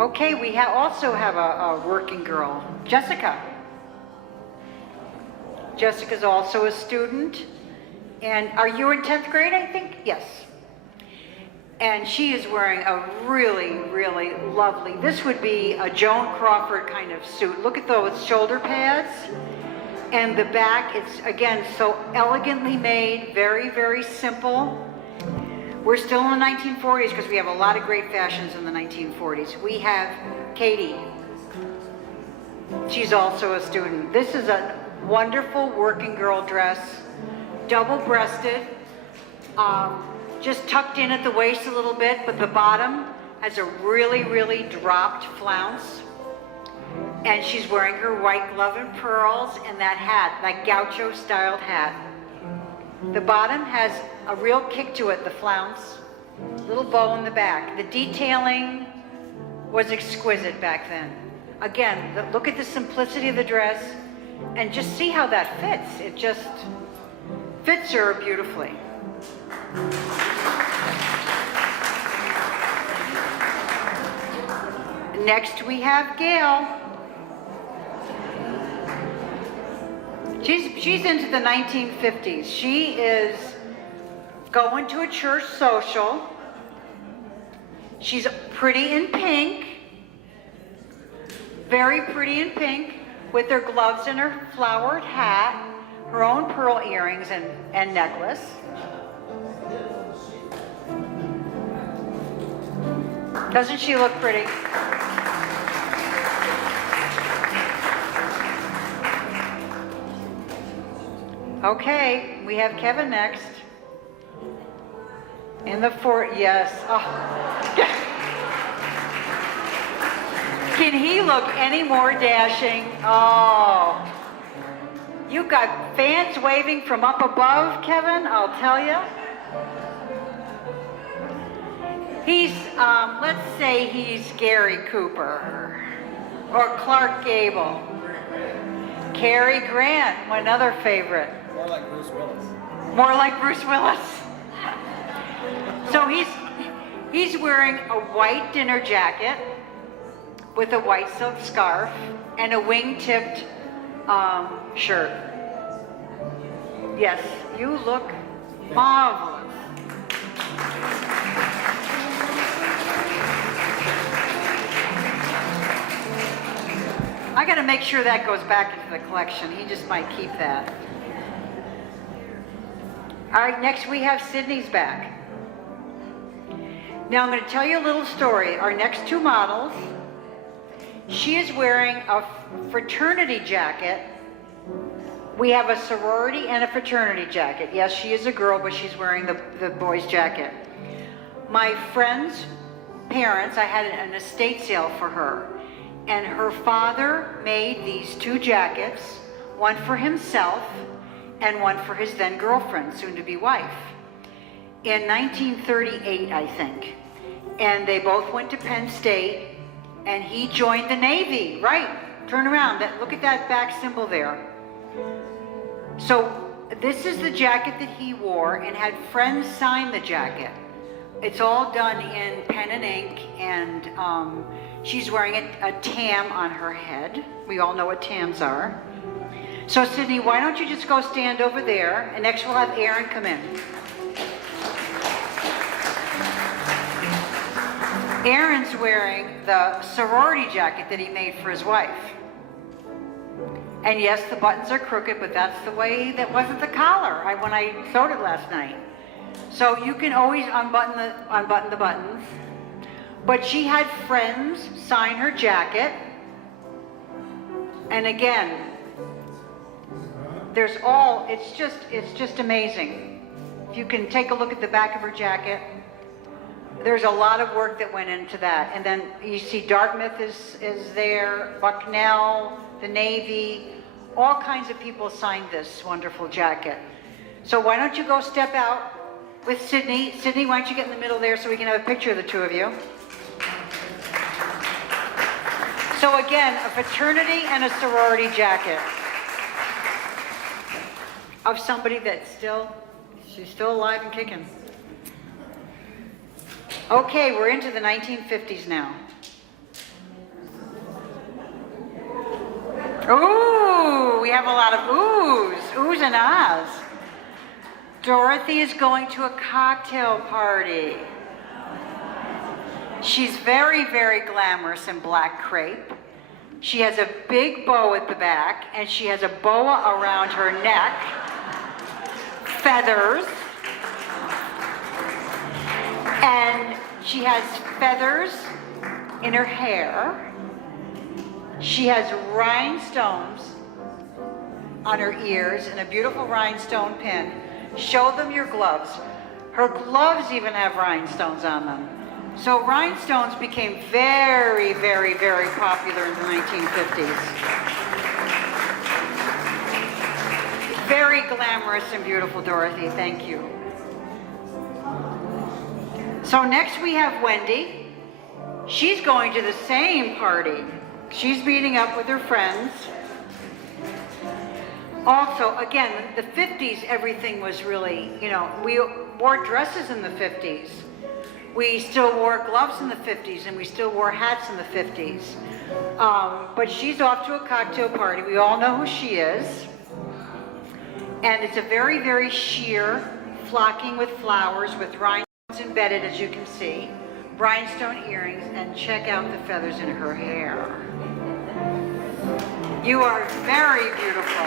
Okay, we also have a working girl, Jessica. Jessica's also a student. And are you in 10th grade, I think? Yes. And she is wearing a really, really lovely, this would be a Joan Crawford kind of suit. Look at those shoulder pads. And the back, it's again, so elegantly made, very, very simple. We're still in the 1940s because we have a lot of great fashions in the 1940s. We have Katie. She's also a student. This is a wonderful working girl dress, double-breasted, just tucked in at the waist a little bit, but the bottom has a really, really dropped flounce. And she's wearing her white glove and pearls and that hat, that gaucho-styled hat. The bottom has a real kick to it, the flounce, little bow in the back. The detailing was exquisite back then. Again, look at the simplicity of the dress and just see how that fits. It just fits her beautifully. Next we have Gail. She's into the 1950s. She is going to a church social. She's pretty in pink, very pretty in pink, with her gloves and her flowered hat, her own pearl earrings and necklace. Doesn't she look pretty? Okay, we have Kevin next. In the fort, yes. Oh. Can he look any more dashing? Oh. You got fans waving from up above, Kevin, I'll tell you. He's, let's say he's Gary Cooper or Clark Gable. Cary Grant, another favorite. More like Bruce Willis. More like Bruce Willis. So he's wearing a white dinner jacket with a white silk scarf and a wing-tipped shirt. Yes, you look marvelous. I got to make sure that goes back into the collection. He just might keep that. All right, next we have Sydney's back. Now I'm going to tell you a little story. Our next two models, she is wearing a fraternity jacket. We have a sorority and a fraternity jacket. Yes, she is a girl, but she's wearing the boy's jacket. My friend's parents, I had an estate sale for her. And her father made these two jackets, one for himself and one for his then girlfriend, soon to be wife, in 1938, I think. And they both went to Penn State, and he joined the Navy. Right, turn around, look at that back symbol there. So this is the jacket that he wore and had friends sign the jacket. It's all done in pen and ink, and she's wearing a tam on her head. We all know what tams are. So Sydney, why don't you just go stand over there, and next we'll have Erin come in. Erin's wearing the sorority jacket that he made for his wife. And yes, the buttons are crooked, but that's the way, that wasn't the collar when I sewed it last night. So you can always unbutton the buttons. But she had friends sign her jacket. And again, it's just amazing. If you can take a look at the back of her jacket, there's a lot of work that went into that. And then you see Dartmouth is there, Bucknell, the Navy, all kinds of people signed this wonderful jacket. So why don't you go step out with Sydney. Sydney, why don't you get in the middle there so we can have a picture of the two of you. So again, a fraternity and a sorority jacket of somebody that's she's still alive and kicking. Okay, we're into the 1950s now. Ooh, we have a lot of oohs and ahs. Dorothy is going to a cocktail party. She's very, very glamorous in black crepe. She has a big bow at the back, and she has a boa around her neck, feathers, and she has feathers in her hair. She has rhinestones on her ears and a beautiful rhinestone pin. Show them your gloves. Her gloves even have rhinestones on them. So rhinestones became very, very, very popular in the 1950s. Very glamorous and beautiful, Dorothy. Thank you. So next we have Wendy. She's going to the same party. She's meeting up with her friends. Also, again, the 50s, everything was really, we wore dresses in the 50s. We still wore gloves in the 50s, and we still wore hats in the 50s. But she's off to a cocktail party. We all know who she is. And it's a very, very sheer flocking with flowers with rhinestones embedded, as you can see. Rhinestone earrings, and check out the feathers in her hair. You are very beautiful.